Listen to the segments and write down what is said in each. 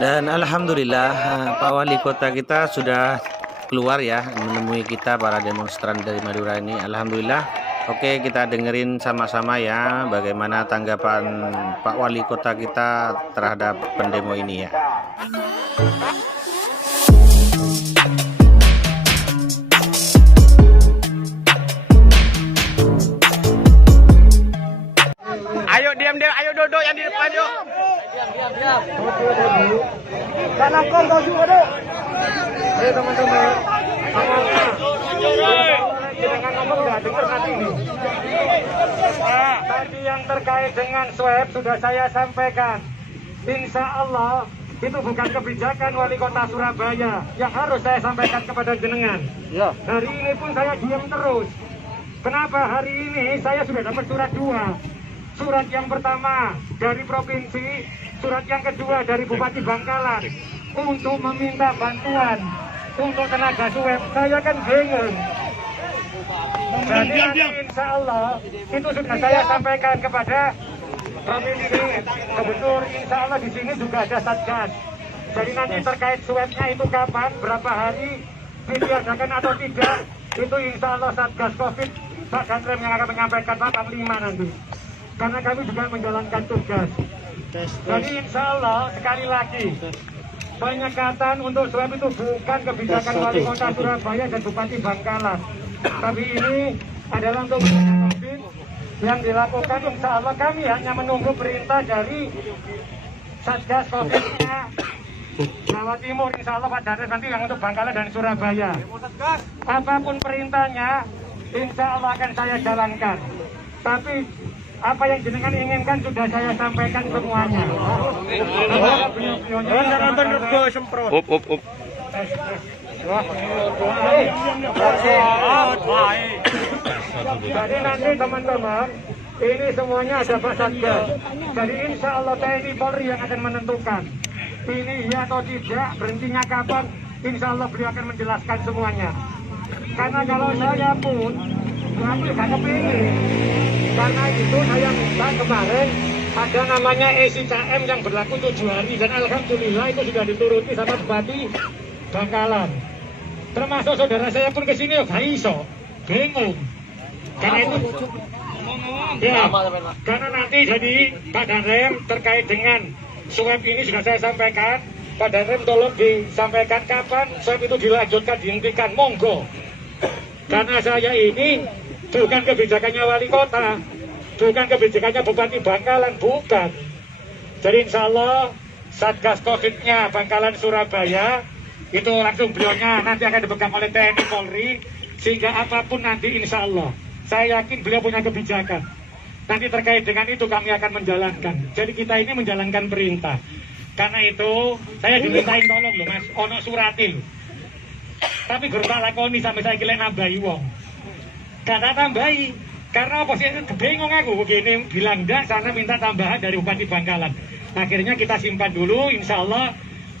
Dan alhamdulillah Pak Wali Kota kita sudah keluar ya, menemui kita para demonstran dari Madura ini. Alhamdulillah. Oke, kita dengerin sama-sama ya bagaimana tanggapan Pak Wali Kota kita terhadap pendemo ini ya. Ayo diam, ayo duduk yang di depan yuk. Diam. Kanan kau juga deh. Ayo teman-teman. Jangan ngomong nggak dengar nanti ini. Tadi yang terkait dengan swab sudah saya sampaikan. Insya Allah itu bukan kebijakan Wali Kota Surabaya yang harus saya sampaikan kepada jenengan. Ya. Hari ini pun saya diam terus. Kenapa hari ini saya sudah dapat surat dua. Surat yang pertama dari provinsi, surat yang kedua dari Bupati Bangkalan untuk meminta bantuan untuk tenaga swab. Saya kan bingung. Jadi insya Allah itu sudah saya sampaikan kepada provinsi. Kebetulan insya Allah di sini juga ada satgas. Jadi nanti terkait swabnya itu kapan, berapa hari ditiadakan atau tidak, itu insya Allah satgas COVID Pak Danrem yang akan menyampaikan Pak Panglima nanti. Karena kami juga menjalankan tugas. Jadi insya Allah sekali lagi penyekatan untuk swab itu bukan kebijakan Wali Kota Surabaya dan Bupati Bangkalan. Tapi ini adalah untuk COVID yang dilakukan. Insya Allah kami hanya menunggu perintah dari Satgas COVID-nya Jawa Timur. Insya Allah Pak Danrem nanti yang untuk Bangkalan dan Surabaya. Apapun perintahnya insya Allah akan saya jalankan. Tapi apa yang jenengan inginkan sudah saya sampaikan semuanya. Jadi nanti teman-teman, ini semuanya ada Pak Satgas. Jadi insya Allah TNI Polri yang akan menentukan ini ya atau tidak, berhentinya kapan. Insya Allah beliau akan menjelaskan semuanya. Karena kalau saya pun aku juga kepingin. Karena itu saya minta kemarin ada namanya SIKM yang berlaku 7 hari dan alhamdulillah itu sudah dituruti sama Bupati Bangkalan. Termasuk saudara saya pun kesini ya gak iso, bingung. Karena itu ya, karena nanti jadi Pak Danrem terkait dengan swab ini sudah saya sampaikan. Pak Danrem tolong disampaikan kapan swab itu dilanjutkan, dihentikan, monggo. Karena saya ini bukan kebijakannya Wali Kota, bukan kebijakannya Bupati Bangkalan, bukan. Jadi insya Allah Satgas COVID-nya Bangkalan Surabaya itu langsung beliaunya nanti akan dipegang oleh TNI Polri, sehingga apapun nanti insya Allah saya yakin beliau punya kebijakan. Nanti terkait dengan itu kami akan menjalankan. Jadi kita ini menjalankan perintah. Karena itu saya dimintain tolong loh Mas, ono suratil. Tapi gertak lakoni sampai saya kira nambahi wong. Kata tambahi, karena apa sih bingung aku begini bilang enggak, sana minta tambahan dari Bupati Bangkalan. Akhirnya kita simpan dulu, insya Allah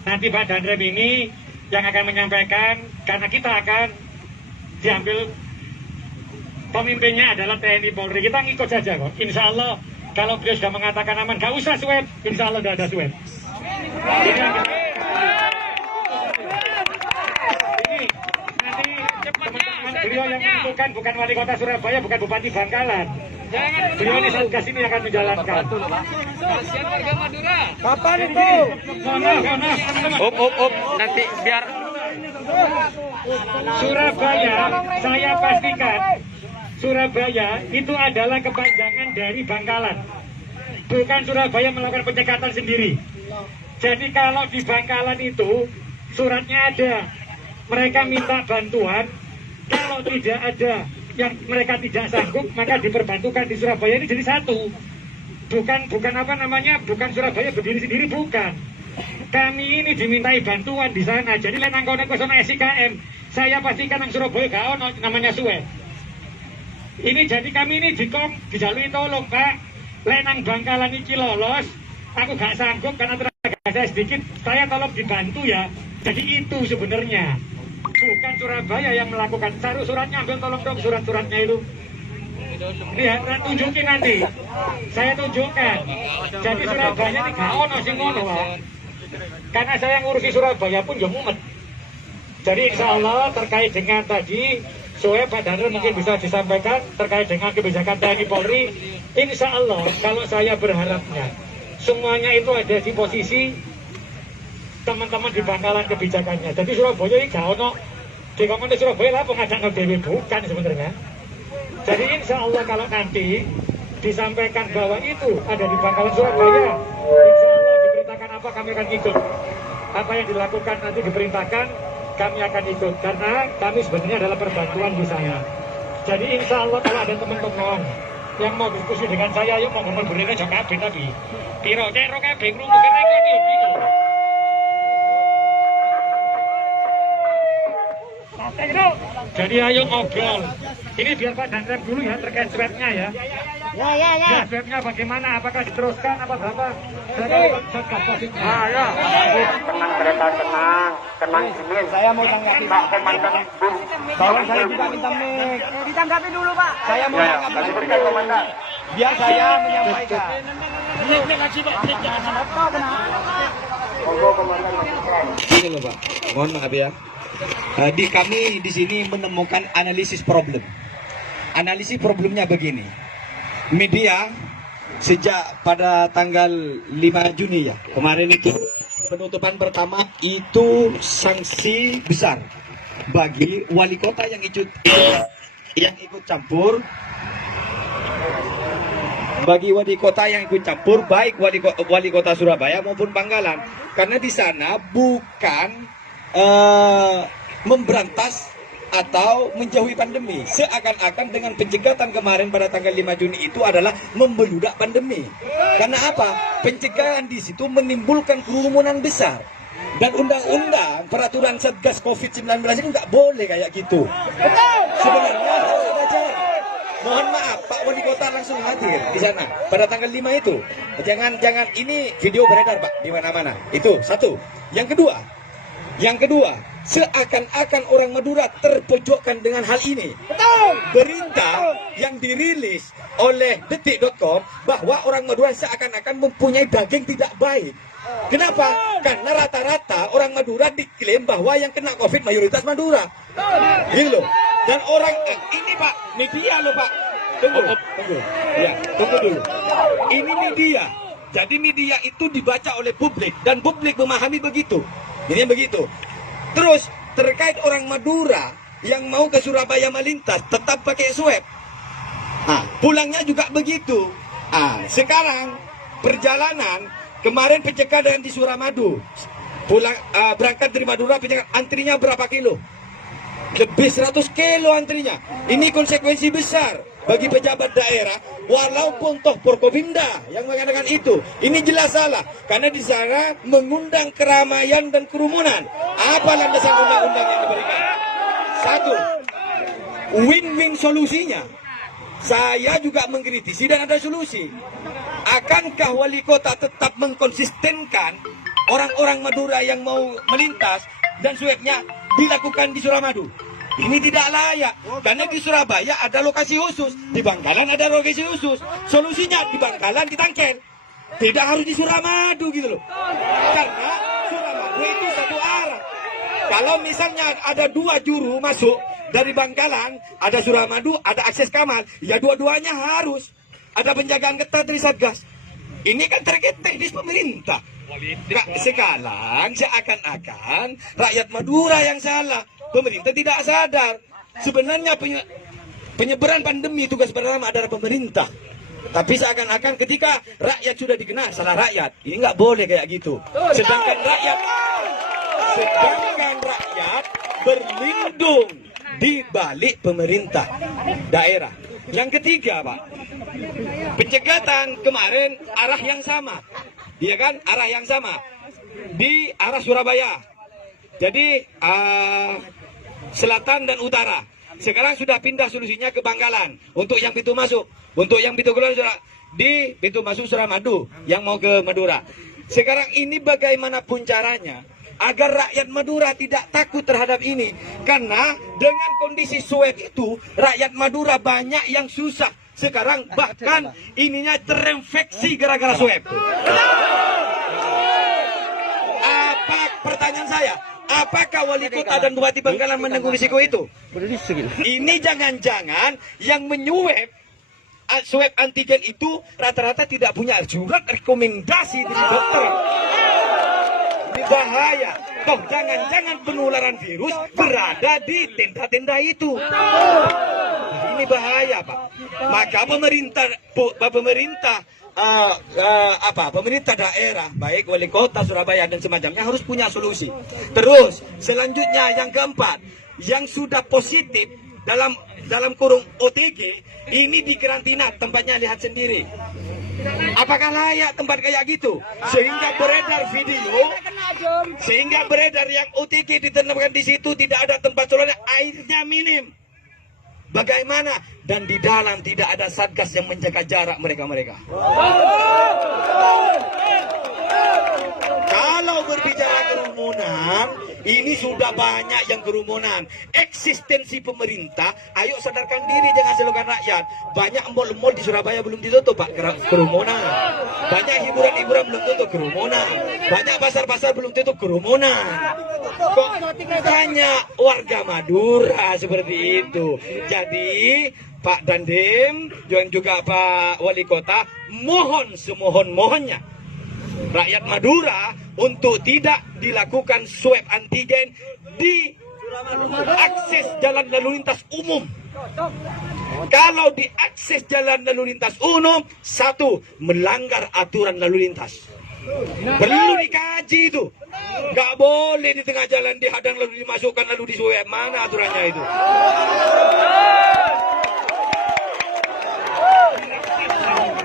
nanti Pak Danrem ini yang akan menyampaikan, karena kita akan diambil pemimpinnya adalah TNI Polri. Kita ngikut saja kok, insya Allah kalau beliau sudah mengatakan aman, gak usah swab, insya Allah sudah ada swab. Beliau yang menentukan, bukan Wali Kota Surabaya, bukan Bupati Bangkalan. Beliau ini Satgas ini akan menjalankan. Kasihan warga Madura. Kapan itu? Nanti biar Surabaya, saya pastikan Surabaya itu adalah kepanjangan dari Bangkalan. Bukan Surabaya melakukan penyekatan sendiri. Jadi kalau di Bangkalan itu suratnya ada, mereka minta bantuan. Kalau tidak ada yang mereka tidak sanggup, maka diperbantukan di Surabaya ini jadi satu. Bukan apa namanya, bukan Surabaya berdiri sendiri, bukan. Kami ini dimintai bantuan di sana. Jadi lenang kono kosono SIKM. Saya pastikan yang Surabaya gak ono namanya suwe. Ini jadi kami ini dijalui tolong Pak. Lenang Bangkalan ini lolos. Aku gak sanggup karena tenaga saya sedikit. Saya tolong dibantu ya. Jadi itu sebenarnya. Bukan Surabaya yang melakukan. Cari suratnya, ambil tolong dong surat-suratnya itu. Lihat, tunjukin nanti. Saya tunjukkan. Jadi Surabaya ini gak ono sing ngono, Pak. Karena saya ngurusi Surabaya pun ya mumet. Jadi insya Allah terkait dengan tadi Soe Pak Danrem mungkin bisa disampaikan terkait dengan kebijakan TNI Polri. Insya Allah kalau saya berharapnya semuanya itu ada di posisi teman-teman di Bangkalan kebijakannya. Jadi Surabaya ini gak ono di komando Surabaya lah pengajak dewi bukan sebenarnya. Jadi insya Allah kalau nanti disampaikan bahwa itu ada di Bangkalan Surabaya, insya Allah diperintahkan apa kami akan ikut. Apa yang dilakukan nanti diperintahkan kami akan ikut karena kami sebenarnya adalah perbantuan di saya. Jadi insya Allah kalau ada teman-teman yang mau diskusi dengan saya, yuk mau ngomong berinya jangan kabin tapi piro cero kabin rumah kena ikut. Jadi ayo ngobrol. Ini biar Pak Danrem dulu ya terkait swabnya ya. Ya, swabnya bagaimana? Apakah diteruskan apa berapa? Ya. Tenang kereta tenang Jimin. Saya mau tanggapi Pak Komandan Bun. bahwa saya juga minta mic. Ditanggapi dulu Pak. Saya mau Ya, tanggapi kasih berikan Komandan. biar saya menyampaikan. Monggo Komandan. Ini loh Pak, mohon maaf ya. Di kami di sini menemukan analisis problem. Analisis problemnya begini. Media sejak pada tanggal 5 Juni ya kemarin itu penutupan pertama itu sanksi besar bagi wali kota yang ikut campur. Bagi wali kota yang ikut campur, baik wali kota Surabaya maupun Bangkalan, karena di sana bukan memberantas atau menjauhi pandemi. Seakan-akan dengan pencegahan kemarin pada tanggal 5 Juni itu adalah membeludak pandemi. Karena apa? Pencegahan di situ menimbulkan kerumunan besar. Dan undang-undang peraturan Satgas COVID-19 itu nggak boleh kayak gitu. Sebenarnya harus ada jarak. Mohon maaf, Pak Wali Kota langsung hadir di sana pada tanggal 5 itu. Jangan ini video beredar Pak di mana-mana. Itu satu. Yang kedua, seakan-akan orang Madura terpojokkan dengan hal ini. Berita yang dirilis oleh detik.com bahwa orang Madura seakan-akan mempunyai daging tidak baik. Kenapa? Karena rata-rata orang Madura diklaim bahwa yang kena COVID mayoritas Madura. Gitu loh. Dan orang ini Pak, media loh Pak. Tunggu. Ya, tunggu dulu. Ini media. Jadi media itu dibaca oleh publik dan publik memahami begitu. Ini begitu. Terus terkait orang Madura yang mau ke Surabaya melintas tetap pakai swab. Pulangnya juga begitu. Sekarang perjalanan kemarin pencekalan di Suramadu. Pulang berangkat dari Madura antrinya berapa kilo? Lebih 100 kilo antrinya. Ini konsekuensi besar bagi pejabat daerah, walaupun toh Forkopimda yang mengatakan itu. Ini jelas salah, karena di sana mengundang keramaian dan kerumunan. Apa landasan undang-undang yang diberikan? Satu, win-win solusinya. Saya juga mengkritisi dan ada solusi. Akankah wali kota tetap mengkonsistenkan orang-orang Madura yang mau melintas dan swabnya dilakukan di Suramadu? Ini tidak layak, karena di Surabaya ada lokasi khusus, di Bangkalan ada lokasi khusus. Solusinya di Bangkalan ditangkel, tidak harus di Suramadu gitu loh. Karena Suramadu itu satu arah. Kalau misalnya ada dua juru masuk dari Bangkalan, ada Suramadu, ada akses Kamal, ya dua-duanya harus ada penjagaan ketat dari Satgas. Ini kan terkait teknis pemerintah. Nah, sekarang seakan-akan rakyat Madura yang salah. Pemerintah tidak sadar. Sebenarnya penyebaran pandemi tugas pertama adalah pemerintah. Tapi seakan-akan ketika rakyat sudah dikenal salah rakyat. Ini nggak boleh kayak gitu. Sedangkan rakyat berlindung di balik pemerintah daerah. Yang ketiga, Pak, pencegatan kemarin arah yang sama. Iya kan? Arah yang sama. Di arah Surabaya. Jadi selatan dan utara. Sekarang sudah pindah solusinya ke Bangkalan untuk yang pintu masuk. Untuk yang pintu keluar di pintu masuk Suramadu yang mau ke Madura. Sekarang ini bagaimanapun caranya agar rakyat Madura tidak takut terhadap ini. Karena dengan kondisi swab itu rakyat Madura banyak yang susah. Sekarang bahkan ininya terinfeksi gara-gara swab. pertanyaan saya, apakah wali kota dan bupati Bangkalan menanggung risiko itu? Ini jangan-jangan yang menyuap swab antigen itu rata-rata tidak punya surat rekomendasi dari dokter. Ini bahaya. Toh jangan-jangan penularan virus berada di tenda-tenda itu. Ini bahaya, Pak. Maka pemerintah daerah, baik wali kota Surabaya dan semacamnya harus punya solusi. Terus selanjutnya yang keempat, yang sudah positif dalam kurung OTG ini dikarantina, tempatnya lihat sendiri. Apakah layak tempat kayak gitu? Sehingga beredar video, sehingga beredar yang OTG ditempatkan di situ tidak ada tempat saluran, airnya minim. Bagaimana? Dan di dalam tidak ada satgas yang menjaga jarak mereka-mereka. Kalau berbicara kerumunan, ini sudah banyak yang kerumunan. Eksistensi pemerintah, ayo sadarkan diri, jangan selukan rakyat. Banyak mall-mall di Surabaya belum ditutup, Pak, kerumunan. Banyak hiburan-hiburan belum tutup, kerumunan. Banyak pasar-pasar belum tutup, kerumunan. Kok hanya warga Madura seperti itu? Jadi Pak Dandim dan juga Pak Wali Kota mohon semohon-mohonnya rakyat Madura untuk tidak dilakukan swab antigen di akses jalan lalu lintas umum. Kalau di akses jalan lalu lintas umum, satu, melanggar aturan lalu lintas. Perlu dikaji itu. Nggak boleh di tengah jalan dihadang lalu dimasukkan lalu diswab. Mana aturannya itu?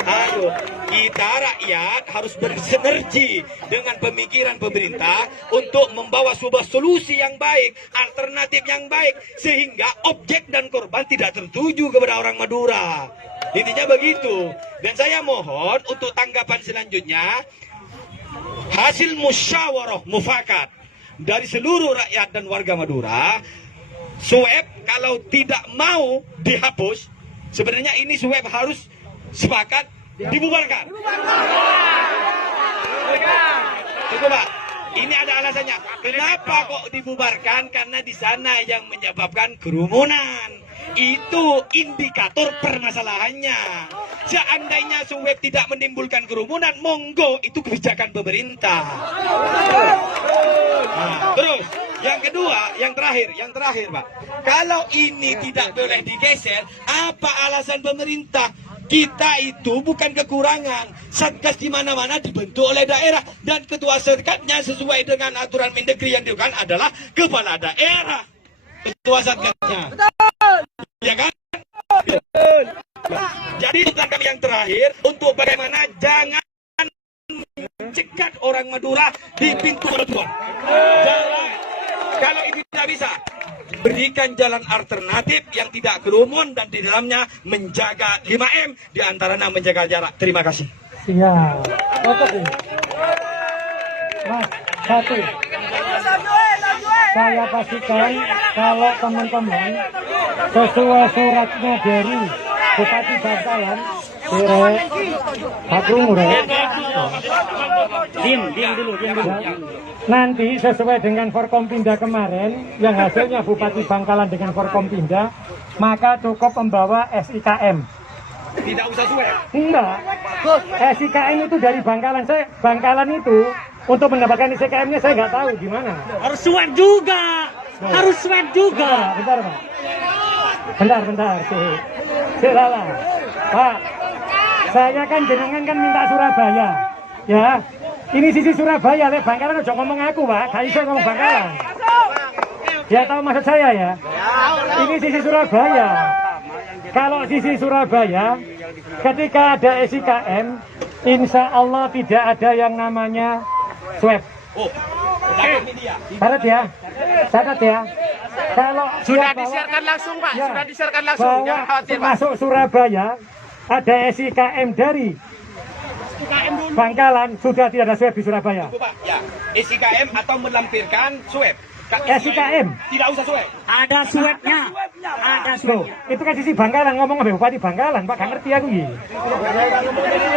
Ayo, kita rakyat harus bersinergi dengan pemikiran pemerintah untuk membawa sebuah solusi yang baik, alternatif yang baik, sehingga objek dan korban tidak tertuju kepada orang Madura. Intinya begitu. Dan saya mohon untuk tanggapan selanjutnya, hasil musyawarah mufakat dari seluruh rakyat dan warga Madura, swab kalau tidak mau dihapus, sebenarnya ini swab harus sepakat dibubarkan. Cukup, Pak. Ini ada alasannya. Kenapa kok dibubarkan? Karena di sana yang menyebabkan kerumunan. Itu indikator permasalahannya. Seandainya swab tidak menimbulkan kerumunan, monggo, itu kebijakan pemerintah. Nah, terus yang kedua, yang terakhir, Pak. Kalau ini tidak boleh digeser, apa alasan pemerintah? Kita itu bukan kekurangan. Satgas di mana-mana dibentuk oleh daerah dan ketua satgasnya sesuai dengan aturan Mendagri yang dilakukan adalah kepala daerah. Ketua satgasnya. Ya kan? Jadi tujuan kami yang terakhir untuk bagaimana jangan mencegat orang Madura di pintu gerbang. Kalau itu tidak bisa, berikan jalan alternatif yang tidak kerumun dan di dalamnya menjaga 5M, di antaranya menjaga jarak. Terima kasih. Siap. Mas, satu. Saya pastikan kalau teman-teman sesuai suratnya dari Bupati Bangkalan, diam dulu. Nanti sesuai dengan Forkompinda kemarin, yang hasilnya Bupati Bangkalan dengan Forkompinda, maka cukup membawa SIKM. Tidak usah swab. Enggak. SIKM itu dari Bangkalan. Bangkalan itu untuk mendapatkan SIKM-nya saya nggak tahu gimana. Harus swab juga. Harus swab juga. Bentar, Pak. Bentar. Silalah. Pak, saya kan jenengan kan minta Surabaya. Ya. Ini sisi Surabaya, Le Bangkalan udah ngomong aku, Pak. Gak bisa ngomong Bangkalan. Dia tahu maksud saya ya. Ini sisi Surabaya. Kalau sisi Surabaya, ketika ada SIKM, insya Allah tidak ada yang namanya swab. Catat ya. Kalau Sudah disiarkan langsung, Pak. Ya, Sudah disiarkan langsung. Jangan khawatir, Pak. masuk Surabaya, ada SIKM dari Bangkalan, sudah tidak ada swab di Surabaya. Pak, ya. SIKM atau melampirkan swab. SIKM Tidak usah swab. Ada swabnya. Ada Loh, itu kan sisi Bangkalan, ngomong sama Bupati Bangkalan, Pak, gak ngerti aku ya.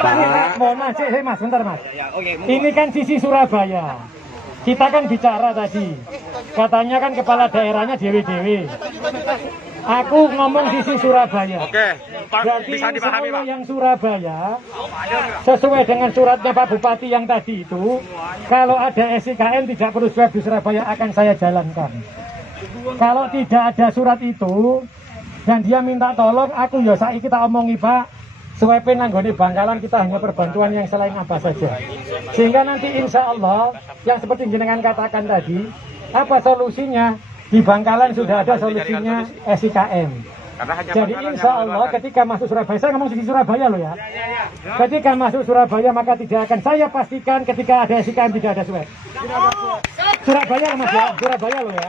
Pak, mohon maaf, Mas, bentar Mas. Ya, oke. Ini kan sisi Surabaya. kita kan bicara tadi, katanya kan kepala daerahnya dewe-dewe. Aku ngomong sisi Surabaya. Oke, Pak, Berarti bisa dipahami, Pak. yang Surabaya, sesuai dengan suratnya Pak Bupati yang tadi itu, kalau ada SIKM tidak perlu swab di Surabaya akan saya jalankan. Kalau tidak ada surat itu, dan dia minta tolong, aku ya saiki kita omongi Pak, swabin nanggone Bangkalan kita hanya perbantuan yang selain apa saja. Sehingga nanti insya Allah, yang seperti jenengan katakan tadi, apa solusinya? Di Bangkalan sudah ada solusinya SIKM. Jadi insya Allah ketika masuk Surabaya, saya ngomong di Surabaya loh ya. Ketika masuk Surabaya maka tidak akan saya pastikan ketika ada SIKM tidak ada swab. Surabaya loh Mas ya, Surabaya loh ya.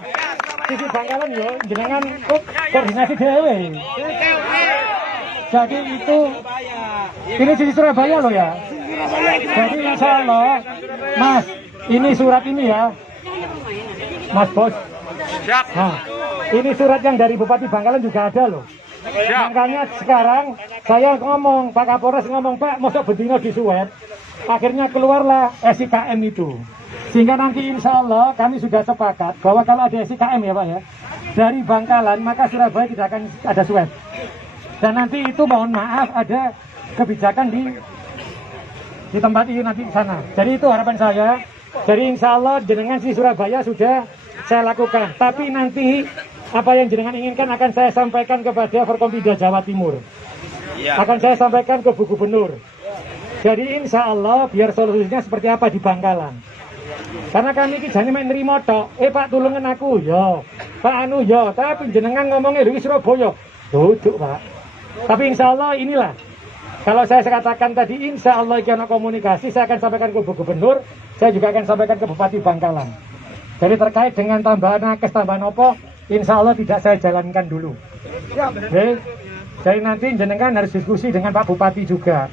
Sisi Bangkalan ya, jenengan koordinasi dewe. Jadi itu, ini sisi Surabaya loh ya. Jadi insya Allah, Mas, ini surat ini ya, Mas Bos. Siap. Nah, ini surat yang dari Bupati Bangkalan juga ada loh. Siap. Makanya sekarang saya ngomong, Pak Kapolres ngomong, Pak, masa bentino di swab. Akhirnya keluarlah SIKM itu. Sehingga nanti insya Allah kami sudah sepakat bahwa kalau ada SIKM ya Pak ya, dari Bangkalan maka Surabaya tidak akan ada swab. Dan nanti itu mohon maaf ada kebijakan di tempat ini nanti di sana. Jadi itu harapan saya. Jadi insya Allah jenengan di Surabaya sudah saya lakukan. Tapi nanti apa yang jenengan inginkan akan saya sampaikan kepada Forkompinda Jawa Timur. Akan saya sampaikan ke Bu Gubernur. Jadi insya Allah biar solusinya seperti apa di Bangkalan. Karena kami ini jane mek nrimo tok. Pak tulungan aku ya. Pak anu ya, tapi jenengan ngomongnya di Surabaya. Duduk Pak. Tapi insya Allah inilah. Kalau saya katakan tadi insya Allah karena komunikasi saya akan sampaikan ke Bu Gubernur, saya juga akan sampaikan ke Bupati Bangkalan. Jadi terkait dengan tambahan nakes tambahan apa, insya Allah tidak saya jalankan dulu. Oke. Jadi nanti jenengan harus diskusi dengan Pak Bupati juga.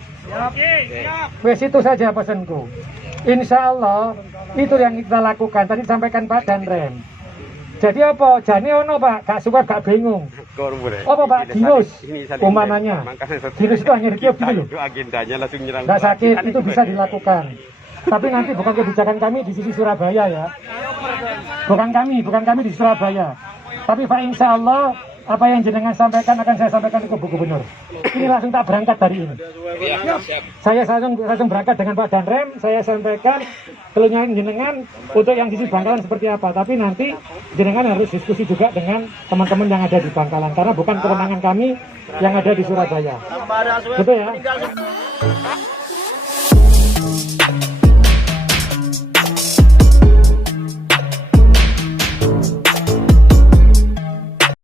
Wes itu saja pesanku. Insya Allah itu yang kita lakukan. Tadi disampaikan Pak Danrem. Jadi apa? Jane ono Pak, gak suka gak bingung. Apa Pak Dinus? Umpamanya. Dinus itu hanya ditiup gitu loh. Agendanya langsung nyerang. Gak sakit, itu bisa dilakukan. Tapi nanti bukan kebijakan kami di sisi Surabaya ya. Bukan kami di Surabaya. Tapi Pak insya Allah apa yang jenengan sampaikan akan saya sampaikan ke Bu Gubernur. Ini langsung tak berangkat dari ini. Saya langsung berangkat dengan Pak Danrem, saya sampaikan keluhan jenengan untuk yang sisi Bangkalan seperti apa. Tapi nanti jenengan harus diskusi juga dengan teman-teman yang ada di Bangkalan karena bukan kewenangan kami yang ada di Surabaya. Betul ya?